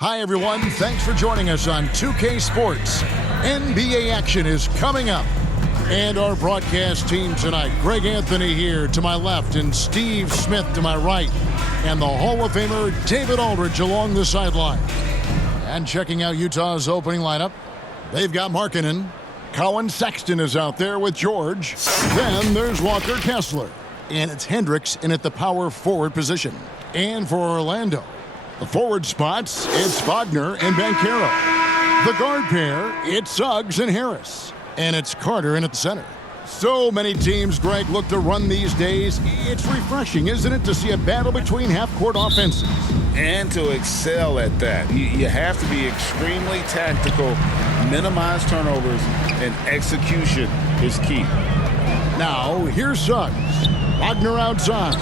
Hi, everyone. Thanks for joining us on 2K Sports. NBA action is coming up. And our broadcast team tonight, Greg Anthony here to my left and Steve Smith to my right. And the Hall of Famer David Aldridge along the sideline. And checking out Utah's opening lineup, they've got Markkanen. Colin Sexton is out there with George. Then there's Walker Kessler. And it's Hendricks in at the power forward position. And for Orlando, the forward spots, it's Wagner and Banchero. The guard pair, it's Suggs and Harris. And it's Carter in at the center. So many teams, Greg, look to run these days. It's refreshing, isn't it, to see a battle between half-court offenses? And to excel at that. You have to be extremely tactical, minimize turnovers, and execution is key. Now, here's Suggs. Wagner outside.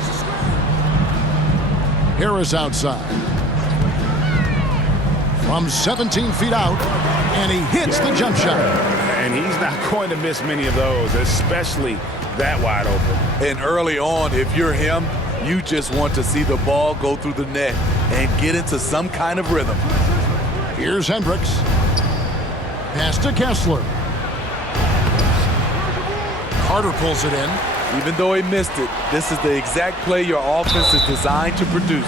Harris outside. From 17 feet out, and he hits the jump shot. And he's not going to miss many of those, especially that wide open. And early on, if you're him, you just want to see the ball go through the net and get into some kind of rhythm. Here's Hendricks. Pass to Kessler. Carter pulls it in. Even though he missed it, this is the exact play your offense is designed to produce.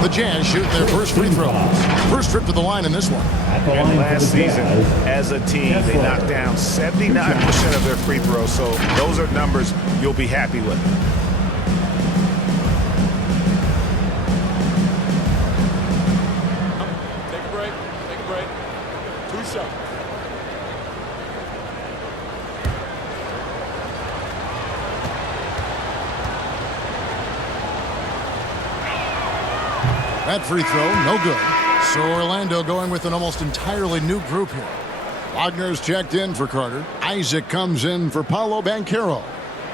The Jazz shoot their first free throws. First trip to the line in this one. And last season, as a team, they knocked down 79% of their free throws, so those are numbers you'll be happy with. Take a break. 2 shots. That free throw, no good. So Orlando going with an almost entirely new group here. Wagner's checked in for Carter. Isaac comes in for Paolo Banchero.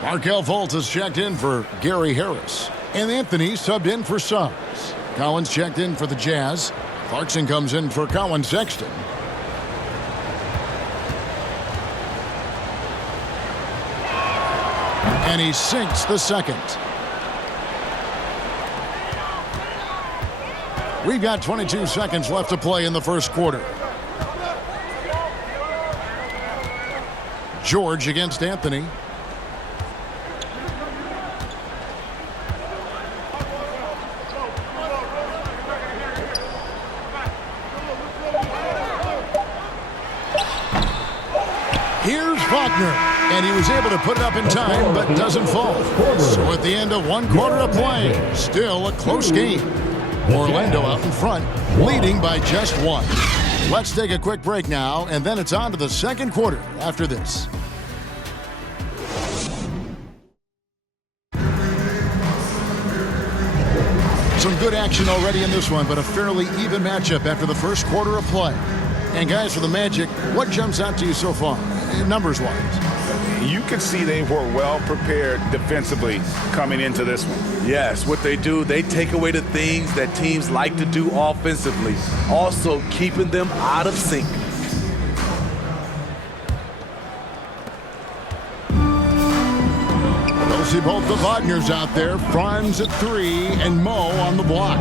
Markelle Fultz has checked in for Gary Harris. And Anthony subbed in for Suggs. Collins checked in for the Jazz. Clarkson comes in for Colin Sexton. And he sinks the second. We've got 22 seconds left to play in the first quarter. George against Anthony. Here's Wagner, and he was able to put it up in time, but doesn't fall. So at the end of one quarter of play, still a close game. Orlando out in front, leading by just one. Let's take a quick break now, and then it's on to the second quarter after this. Some good action already in this one, but a fairly even matchup after the first quarter of play. And guys, for the Magic, what jumps out to you so far, numbers-wise? You can see they were well prepared defensively coming into this one. Yes, what they do, they take away the things that teams like to do offensively, also keeping them out of sync. We'll see both the Wagners out there, Franz at 3 and Mo on the block.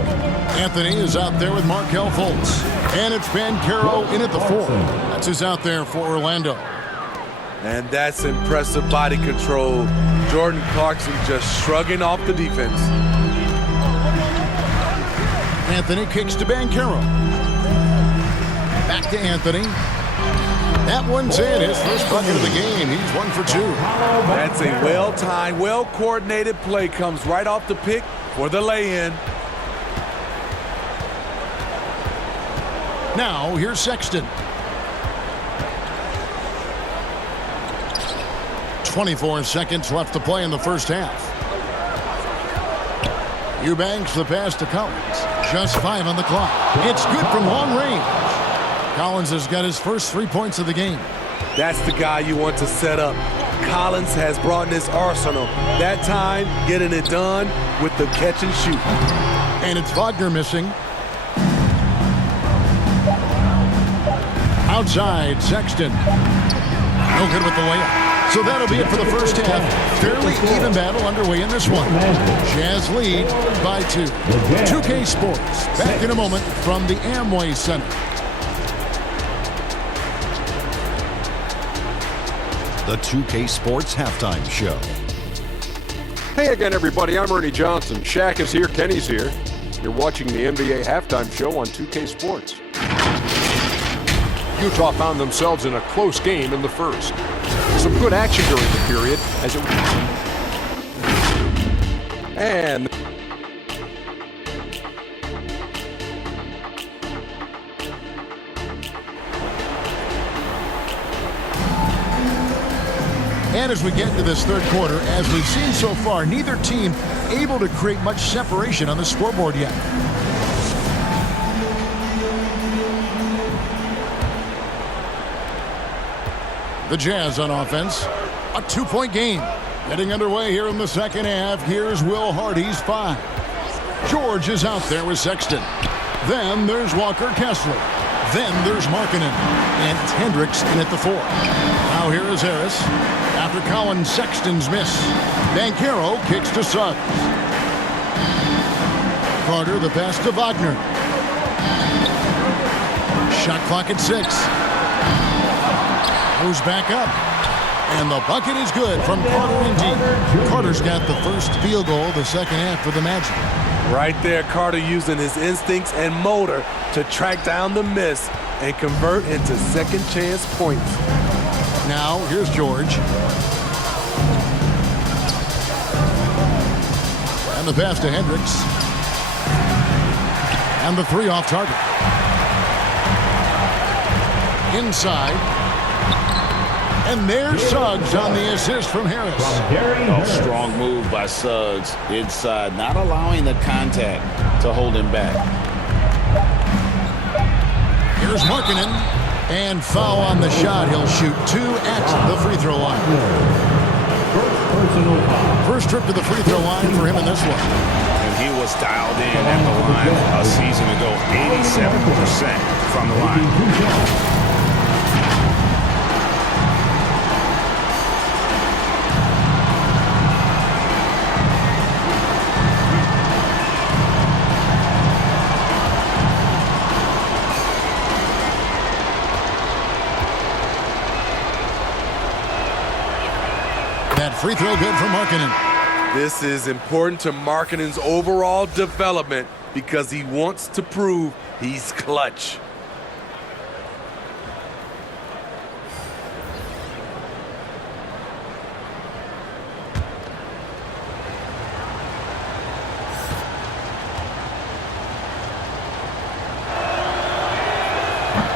Anthony is out there with Markelle Fultz. And it's Banchero in at the 4. That's who's out there for Orlando. And that's impressive body control. Jordan Clarkson just shrugging off the defense. Anthony kicks to Banchero. Back to Anthony. That one's in. His first bucket of the game. He's 1 for 2. That's a well-timed, well-coordinated play. Comes right off the pick for the lay-in. Now, here's Sexton. 24 seconds left to play in the first half. Eubanks the pass to Collins. Just 5 on the clock. It's good from long range. Collins has got his first 3 points of the game. That's the guy you want to set up. Collins has brought in his arsenal. That time, getting it done with the catch and shoot. And it's Wagner missing. Outside, Sexton. No good with the layup. So that'll be it for the first half. Fairly even battle underway in this one. Jazz lead by 2. 2K Sports back in a moment from the Amway Center. The 2K Sports Halftime Show. Hey again, everybody. I'm Ernie Johnson. Shaq is here. Kenny's here. You're watching the NBA Halftime Show on 2K Sports. Utah found themselves in a close game in the first. Some good action during the period as it... And... And as we get into this third quarter, as we've seen so far, neither team able to create much separation on the scoreboard yet. The Jazz on offense. A 2-point game. Getting underway here in the second half. Here's Will Hardy's 5. George is out there with Sexton. Then there's Walker Kessler. Then there's Markkanen. And Hendricks in at the 4. Now here is Harris. After Colin Sexton's miss. Banchero kicks to Suggs. Carter the pass to Wagner. Shot clock at 6. Goes back up. And the bucket is good from Carter indeed. Carter's got the first field goal of the second half for the Magic. Right there, Carter using his instincts and motor to track down the miss and convert into second chance points. Now, here's George. And the pass to Hendricks. And the 3 off target. Inside. And there's Suggs on the assist from Harris. Oh, strong move by Suggs inside, not allowing the contact to hold him back. Here's Markkanen. And foul on the shot. He'll shoot 2 at the free throw line. First trip to the free throw line for him in this one. And he was dialed in at the line a season ago, 87% from the line. Free throw good for Markkanen. This is important to Markkanen's overall development because he wants to prove he's clutch.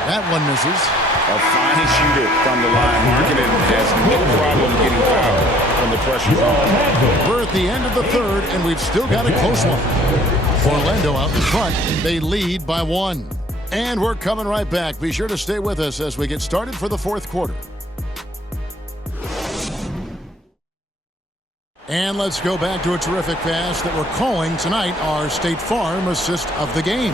That one misses. A fine shooter from the line. Markkanen has no problem getting fouled when the pressure's on. We're at the end of the third, and we've still got a close one. Orlando out in front. They lead by 1. And we're coming right back. Be sure to stay with us as we get started for the fourth quarter. And let's go back to a terrific pass that we're calling tonight our State Farm assist of the game.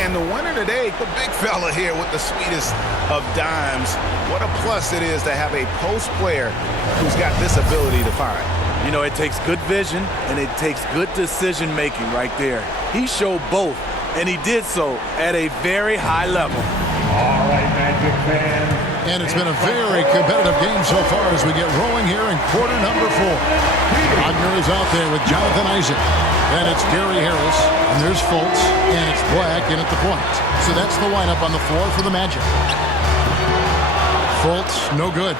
And the winner today, the big fella here with the sweetest of dimes. What a plus it is to have a post player who's got this ability to find. You know, it takes good vision and it takes good decision making right there. He showed both, and he did so at a very high level. All right, Magic fans. And it's been a very competitive game so far as we get rolling here in quarter number 4. Wagner is out there with Jonathan Isaac. Then it's Gary Harris, and there's Fultz, and it's Black in at the point. So that's the lineup on the floor for the Magic. Fultz, no good.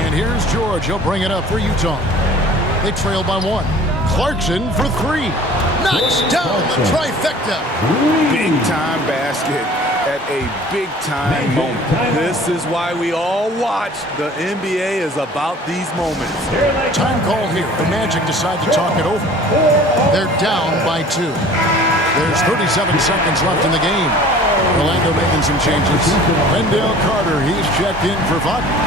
And here's George. He'll bring it up for Utah. They trail by 1. Clarkson for 3. Knocks down the trifecta. Big-time basket at a big-time moment. This is why we all watch. The NBA is about these moments. Time call here. The Magic decide to talk it over. They're down by 2. There's 37 seconds left in the game. Orlando making some changes. Wendell Carter, he's checked in for Wagner.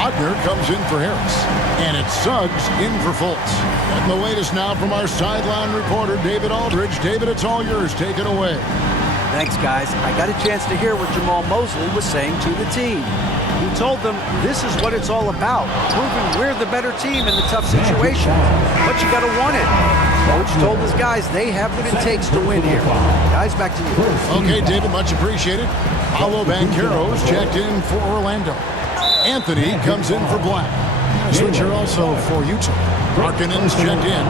Wagner comes in for Harris. And it's Suggs in for Fultz. And the latest now from our sideline reporter, David Aldridge. David, it's all yours. Take it away. Thanks, guys. I got a chance to hear what Jamal Mosley was saying to the team. He told them this is what it's all about, proving we're the better team in the tough situations. But you got to want it. Coach told his guys they have what it takes to win here. Guys, back to you. Okay, David, much appreciated. Paulo Banchero's checked in for Orlando. Anthony comes in for Black. A switcher also for Utah. Markkanen's checked in.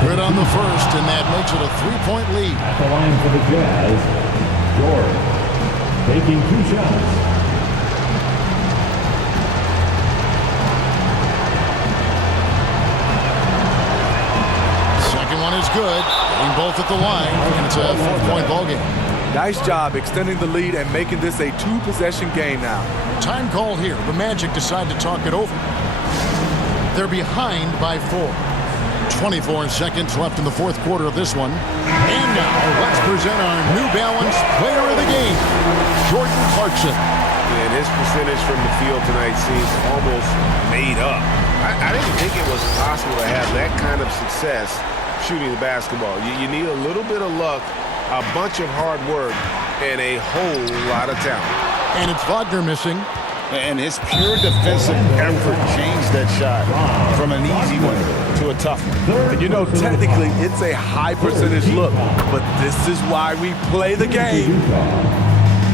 Good on the first, and that makes it a 3-point lead. At the line for the Jazz, George, taking 2 shots. Second one is good. Getting both at the line, and it's a 4-point ball game. Nice job extending the lead and making this a 2-possession game now. Time call here. The Magic decide to talk it over. They're behind by 4. 24 seconds left in the fourth quarter of this one. And now, let's present our New Balance player of the game, Jordan Clarkson. And his percentage from the field tonight seems almost made up. I didn't think it was possible to have that kind of success shooting the basketball. You need a little bit of luck, a bunch of hard work, and a whole lot of talent. And it's Wagner missing. And his pure defensive effort changed that shot from an easy one to a tough one. And you know, technically, it's a high percentage look, but this is why we play the game.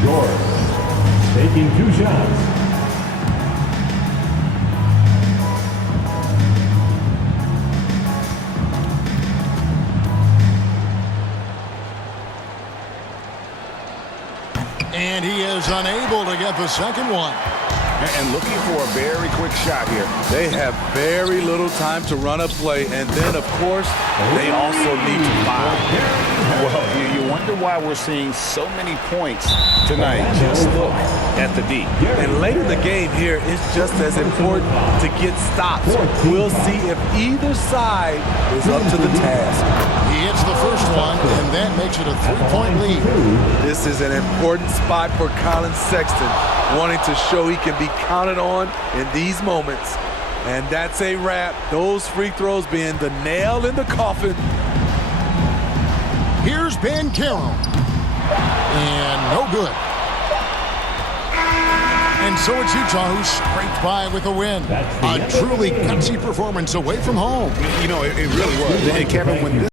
George, taking 2 shots. And he is unable to get the second one. And looking for a very quick shot here. They have very little time to run a play, and then, of course, they also need to foul. Well, you wonder why we're seeing so many points tonight. Just look at the D. And late in the game here, it's just as important to get stops. We'll see if either side is up to the task. He hits the first one, and that makes it a 3-point lead. This is an important spot for Colin Sexton, wanting to show he can be counted on in these moments. And that's a wrap. Those free throws being the nail in the coffin. Here's Banchero. And no good. And so it's Utah who scraped by with a win. A truly gutsy performance away from home. You know, it really was. And Kevin, when this